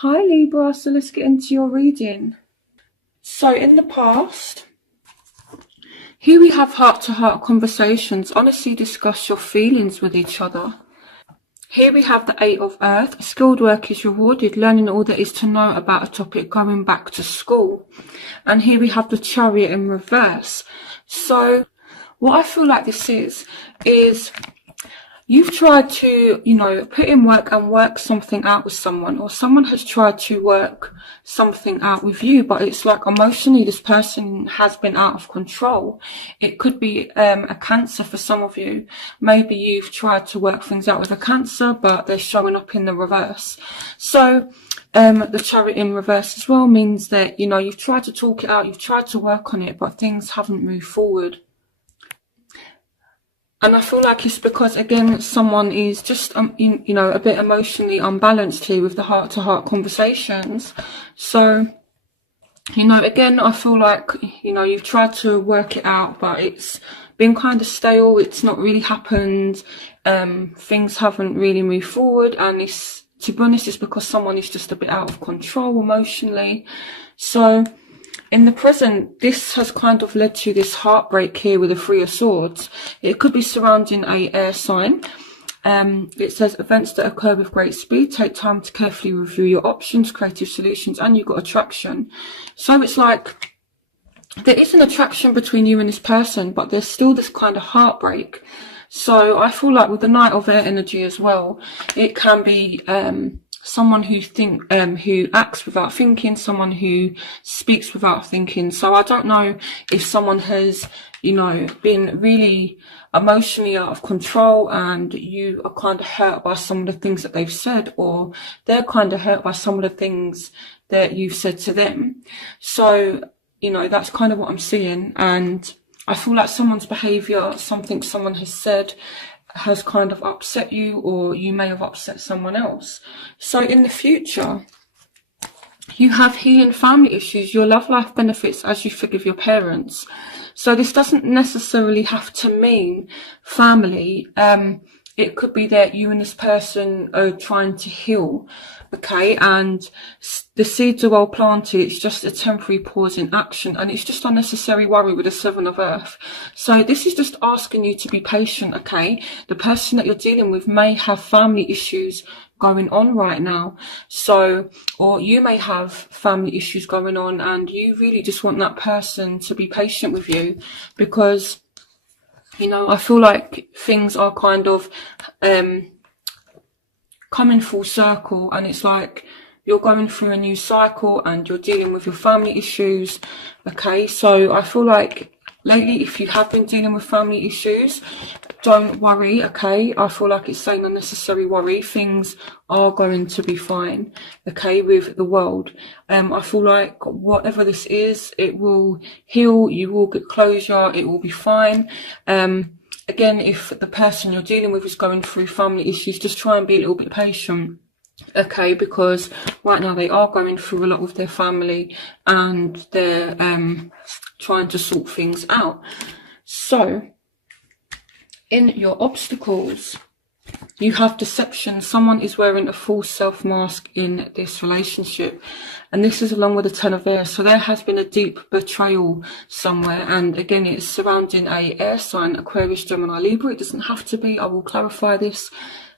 Hi Libra, so let's get into your reading. So in the past, here we have heart-to-heart conversations. Honestly discuss your feelings with each other. Here we have the Eight of Earth. Skilled work is rewarded, learning all there is to know about a topic, going back to school. And here we have the Chariot in reverse. So what I feel like this is you've tried to, put in work and work something out with someone, or someone has tried to work something out with you, but it's like emotionally this person has been out of control. It could be a Cancer for some of you. Maybe you've tried to work things out with a Cancer, but they're showing up in the reverse. So the Chariot in reverse as well means that, you've tried to talk it out, you've tried to work on it, but things haven't moved forward. And I feel like it's because, again, someone is just, a bit emotionally unbalanced here with the heart-to-heart conversations. So, again, I feel like, you've tried to work it out, but it's been kind of stale. It's not really happened. Things haven't really moved forward. And it's, to be honest, it's because someone is just a bit out of control emotionally. So in the present, this has kind of led to this heartbreak here with the Three of Swords. It could be surrounding a air sign. It says events that occur with great speed. Take time to carefully review your options, creative solutions, and you've got attraction. So it's like there is an attraction between you and this person, but there's still this kind of heartbreak. So I feel like with the Knight of Air energy as well, it can be someone who acts without thinking, someone who speaks without thinking. So I don't know if someone has, been really emotionally out of control and you are kind of hurt by some of the things that they've said, or they're kind of hurt by some of the things that you've said to them. So, that's kind of what I'm seeing. And I feel like someone's behaviour, something someone has said, has kind of upset you, or you may have upset someone else. So in the future, you have healing family issues. Your love life benefits as you forgive your parents. So this doesn't necessarily have to mean family. It could be that you and this person are trying to heal, okay, and the seeds are well planted. It's just a temporary pause in action, and it's just unnecessary worry with the Seven of Earth. So this is just asking you to be patient, okay? The person that you're dealing with may have family issues going on right now. So, or you may have family issues going on and you really just want that person to be patient with you, because I feel like things are kind of coming full circle, and it's like you're going through a new cycle and you're dealing with your family issues, okay? So I feel like lately, if you have been dealing with family issues, don't worry, okay? I feel like it's saying unnecessary worry. Things are going to be fine, okay, with the world. I feel like whatever this is, it will heal, you will get closure, it will be fine. Again, if the person you're dealing with is going through family issues, just try and be a little bit patient, okay, because right now they are going through a lot with their family and they're trying to sort things out. So in your obstacles, you have deception. Someone is wearing a false self mask in this relationship, and this is along with the Ten of Air. So there has been a deep betrayal somewhere, and again, it's surrounding a air sign, Aquarius, Gemini, Libra. It doesn't have to be. I will clarify this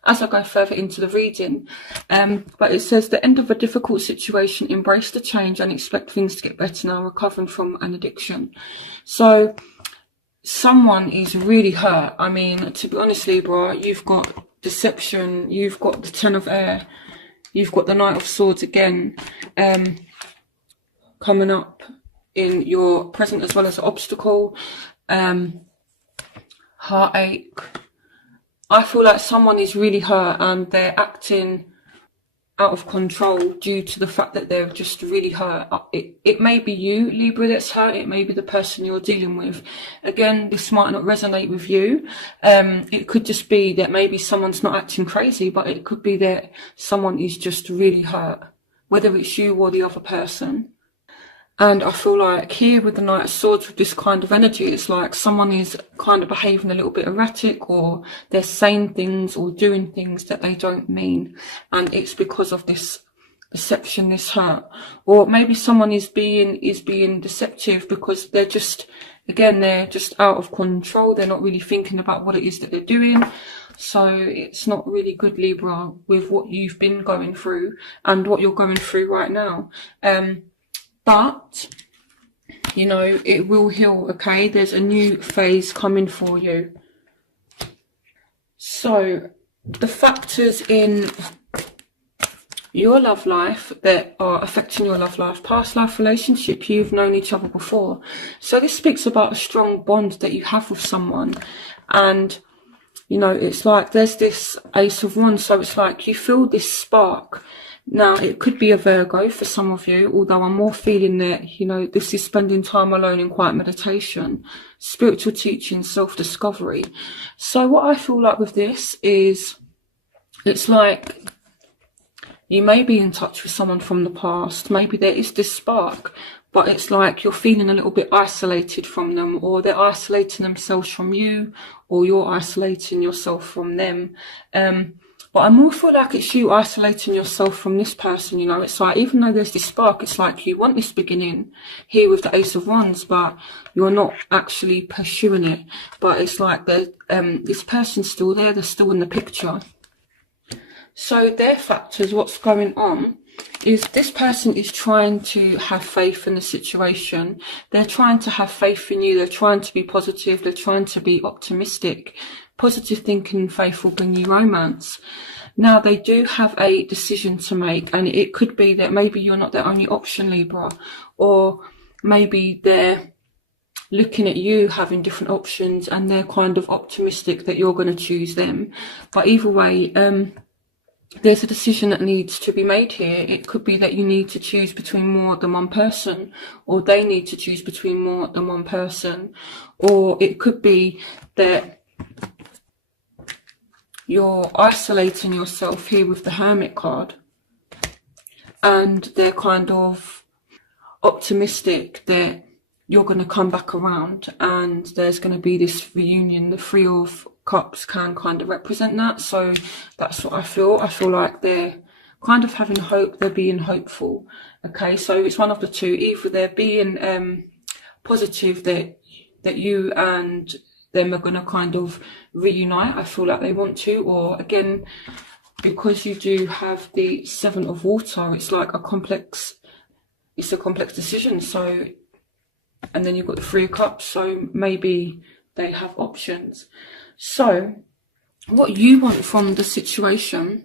as I go further into the reading. But it says the end of a difficult situation, embrace the change and expect things to get better now, recovering from an addiction. So someone is really hurt. I mean, to be honest, Libra, you've got deception, you've got the Ten of Air, you've got the Knight of Swords again, coming up in your present as well as obstacle, heartache. I feel like someone is really hurt and they're acting out of control due to the fact that they're just really hurt. It may be you, Libra, that's hurt. It may be the person you're dealing with. Again, this might not resonate with you. It could just be that maybe someone's not acting crazy, but it could be that someone is just really hurt, whether it's you or the other person. And I feel like here with the Knight of Swords, with this kind of energy, it's like someone is kind of behaving a little bit erratic, or they're saying things or doing things that they don't mean. And it's because of this deception, this hurt, or maybe someone is being deceptive because they're just, again, they're just out of control. They're not really thinking about what it is that they're doing. So it's not really good, Libra, with what you've been going through and what you're going through right now. But you know, it will heal, okay? There's a new phase coming for you. So the factors in your love life that are affecting your love life: past life relationship, you've known each other before. So this speaks about a strong bond that you have with someone. And, you know, it's like there's this Ace of Wands. So it's like you feel this spark. Now, it could be a Virgo for some of you, although I'm more feeling that, you know, this is spending time alone in quiet meditation, spiritual teaching, self-discovery. So what I feel like with this is, it's like you may be in touch with someone from the past. Maybe there is this spark, but it's like you're feeling a little bit isolated from them, or they're isolating themselves from you, or you're isolating yourself from them. But I more feel like it's you isolating yourself from this person, you know. It's like, even though there's this spark, it's like you want this beginning here with the Ace of Wands, but you're not actually pursuing it. But it's like this person's still there, they're still in the picture. So their factors, what's going on, is this person is trying to have faith in the situation. They're trying to have faith in you. They're trying to be positive. They're trying to be optimistic. Positive thinking and faith will bring you romance. Now, they do have a decision to make, and it could be that maybe you're not their only option, Libra, or maybe they're looking at you having different options and they're kind of optimistic that you're going to choose them. But either way, there's a decision that needs to be made here. It could be that you need to choose between more than one person, or they need to choose between more than one person, or it could be that you're isolating yourself here with the Hermit card, and they're kind of optimistic that you're going to come back around and there's going to be this reunion. The Three of Cups can kind of represent that. So that's what I feel. I feel like they're kind of having hope. They're being hopeful. Okay, so it's one of the two. Either they're being positive that you and them are going to kind of reunite. I feel like they want to. Or again, because you do have the Seven of Water, it's like a complex decision. So, and then you've got the Three of Cups, so maybe they have options. So what you want from the situation.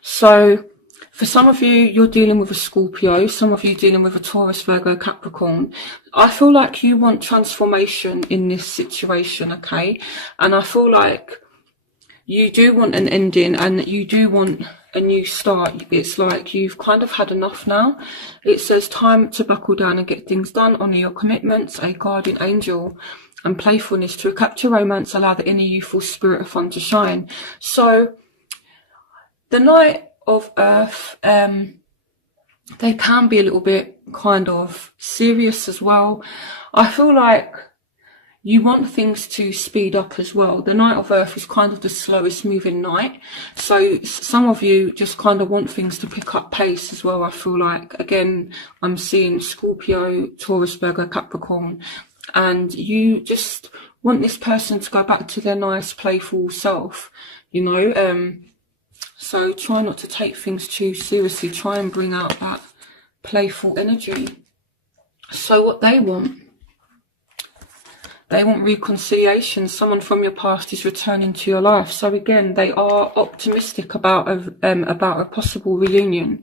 So for some of you, you're dealing with a Scorpio. Some of you dealing with a Taurus, Virgo, Capricorn. I feel like you want transformation in this situation, okay? And I feel like you do want an ending and you do want a new start. It's like you've kind of had enough now. It says time to buckle down and get things done. Honour your commitments, a guardian angel, and playfulness to capture romance. Allow the inner youthful spirit of fun to shine. So the Knight of Earth, they can be a little bit kind of serious as well. I feel like you want things to speed up as well. The Knight of Earth is kind of the slowest moving knight. So some of you just kind of want things to pick up pace as well. I feel like, again, I'm seeing Scorpio, Taurus, Virgo, Capricorn, and you just want this person to go back to their nice, playful self, you know. So try not to take things too seriously. Try and bring out that playful energy. So what they want reconciliation. Someone from your past is returning to your life. So again, they are optimistic about a possible reunion.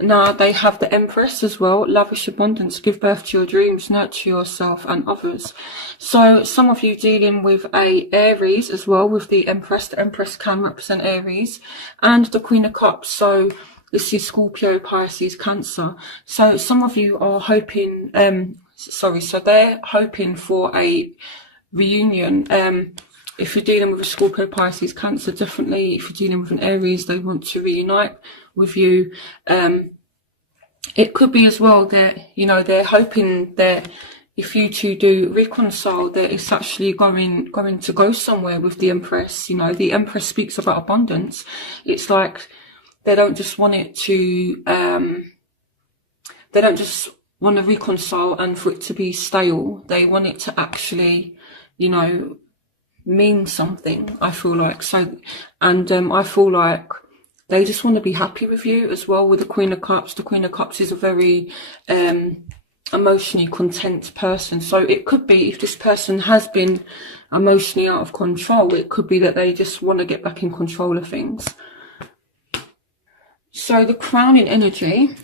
Now, they have the Empress as well. Lavish abundance, give birth to your dreams, nurture yourself and others. So some of you dealing with a Aries as well, with the Empress. The Empress can represent Aries, and the Queen of Cups. So this is Scorpio, Pisces, Cancer. So some of you are hoping, so they're hoping for a reunion. If you're dealing with a Scorpio, Pisces, Cancer, definitely. If you're dealing with an Aries, they want to reunite with you. It could be as well that, you know, they're hoping that if you two do reconcile, that it's actually going to go somewhere with the Empress. You know, the Empress speaks about abundance. It's like they don't just want it to, they don't just want to reconcile and for it to be stale. They want it to actually, you know, mean something, I feel like. So, and I feel like they just want to be happy with you as well. With the Queen of Cups, the Queen of Cups is a very emotionally content person. So it could be, if this person has been emotionally out of control, it could be that they just want to get back in control of things. So the crowning energy,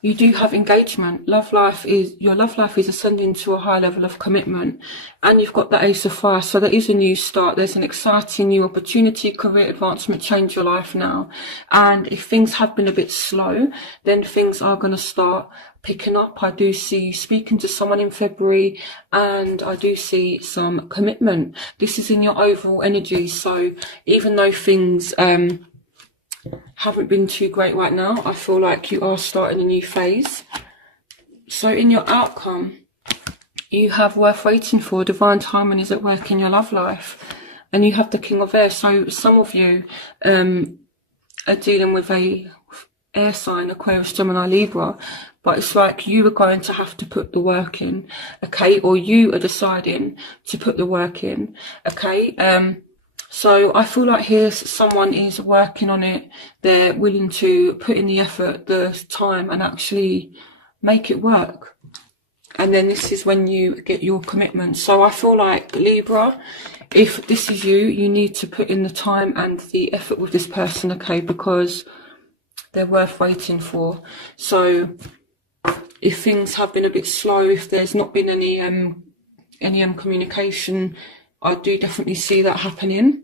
you do have engagement. Your love life is ascending to a high level of commitment, and you've got the Ace of Fire. So there is a new start. There's an exciting new opportunity, career advancement, change your life now. And if things have been a bit slow, then things are going to start picking up. I do see you speaking to someone in February, and I do see some commitment. This is in your overall energy. So even though things haven't been too great right now, I feel like you are starting a new phase. So in your outcome, you have worth waiting for. Divine timing is at work in your love life, and you have the King of Air. So some of you are dealing with a air sign, Aquarius, Gemini, Libra, but it's like you are going to have to put the work in, okay, or you are deciding to put the work in, okay. So I feel like here someone is working on it. They're willing to put in the effort, the time, and actually make it work. And then this is when you get your commitment. So I feel like, Libra, if this is you, you need to put in the time and the effort with this person, okay, because they're worth waiting for. So if things have been a bit slow, if there's not been any communication, I do definitely see that happening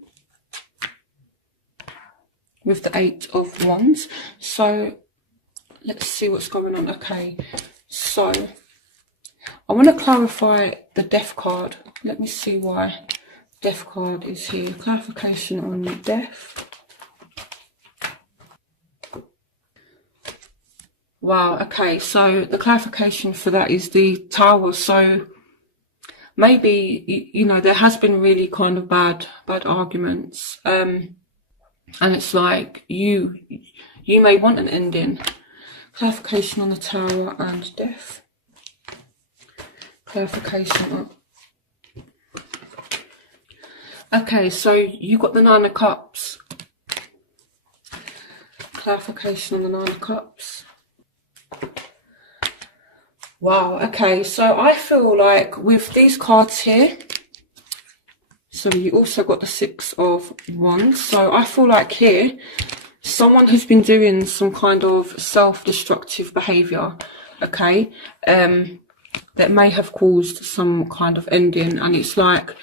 with the Eight of Wands. So let's see what's going on. Okay, so I want to clarify the Death card. Let me see why Death card is here. Clarification on the Death. Wow, okay, so the clarification for that is the Tower. So maybe, you know, there has been really kind of bad arguments, and it's like you may want an ending. Clarification on the Tower and Death. Clarification on... Okay, so you got the Nine of Cups. Clarification on the Nine of Cups. Wow, okay, so I feel like with these cards here, so you also got the Six of Wands. So I feel like here, someone has been doing some kind of self-destructive behaviour, okay, that may have caused some kind of ending. And it's like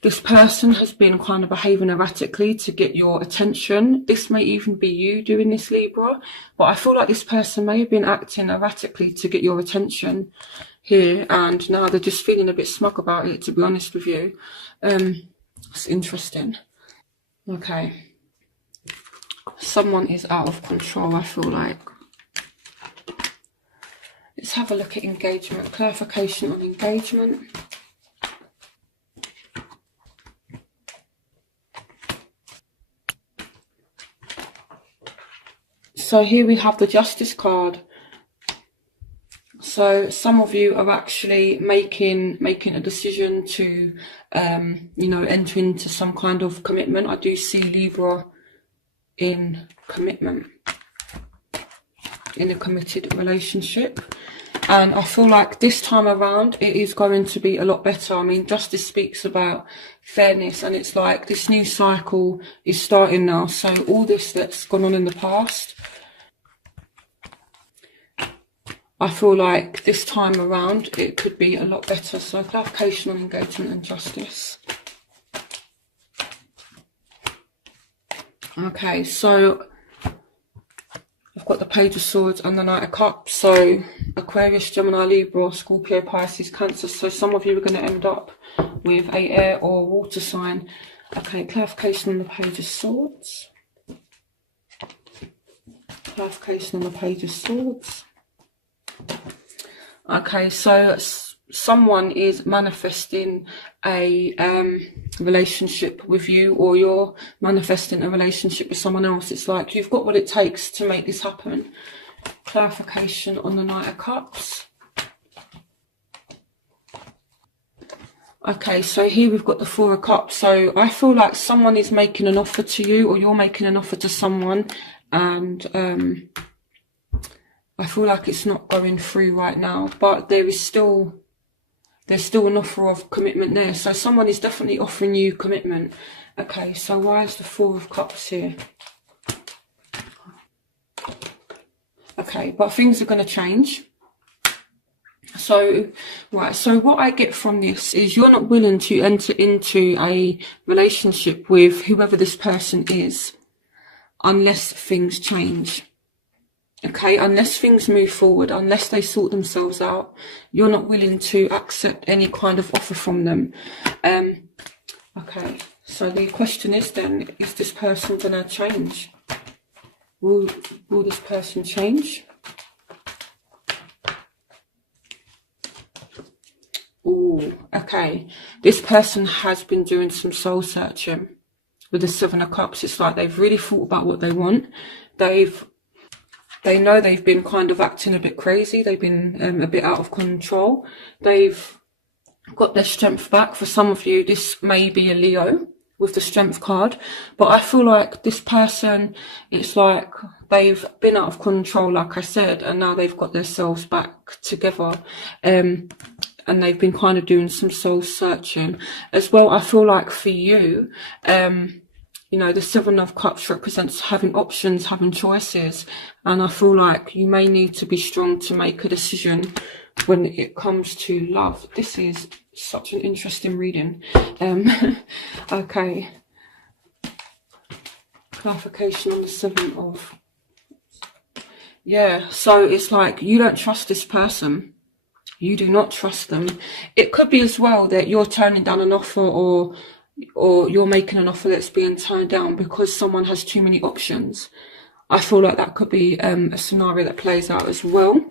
this person has been kind of behaving erratically to get your attention. This may even be you doing this, Libra, but I feel like this person may have been acting erratically to get your attention here, and now they're just feeling a bit smug about it, to be honest with you. It's interesting. Okay, someone is out of control, I feel like. Let's have a look at engagement. Clarification on engagement. So here we have the Justice card. So some of you are actually making a decision to, you know, enter into some kind of commitment. I do see Libra in commitment, in a committed relationship. And I feel like this time around, it is going to be a lot better. I mean, Justice speaks about fairness, and it's like this new cycle is starting now. So all this that's gone on in the past, I feel like this time around it could be a lot better. So clarification on engagement and justice. Okay, so I've got the Page of Swords and the Knight of Cups. So Aquarius, Gemini, Libra, Scorpio, Pisces, Cancer. So some of you are going to end up with a air or water sign. Okay, clarification on the Page of Swords. Clarification on the Page of Swords. Okay, so someone is manifesting a relationship with you, or you're manifesting a relationship with someone else. It's like you've got what it takes to make this happen. Clarification on the Knight of Cups. Okay, so here we've got the Four of Cups. So I feel like someone is making an offer to you, or you're making an offer to someone, and I feel like it's not going through right now, but there's still an offer of commitment there. So someone is definitely offering you commitment. Okay, so why is the Four of Cups here? Okay, but things are going to change. So, right, so what I get from this is you're not willing to enter into a relationship with whoever this person is unless things change. Okay, unless things move forward, unless they sort themselves out, you're not willing to accept any kind of offer from them. Okay, so the question is then, is this person going to change? Will this person change? Oh, okay. This person has been doing some soul searching with the Seven of Cups. It's like they've really thought about what they want. They know they've been kind of acting a bit crazy. They've been a bit out of control. They've got their strength back. For some of you, this may be a Leo with the Strength card. But I feel like this person, it's like they've been out of control, like I said, and now they've got themselves back together. And they've been kind of doing some soul searching. As well, I feel like for you, you know, the Seven of Cups represents having options, having choices. And I feel like you may need to be strong to make a decision when it comes to love. This is such an interesting reading. Okay. Clarification on the Seven of... Yeah, so it's like you don't trust this person. You do not trust them. It could be as well that you're turning down an offer, or you're making an offer that's being turned down because someone has too many options. I feel like that could be a scenario that plays out as well.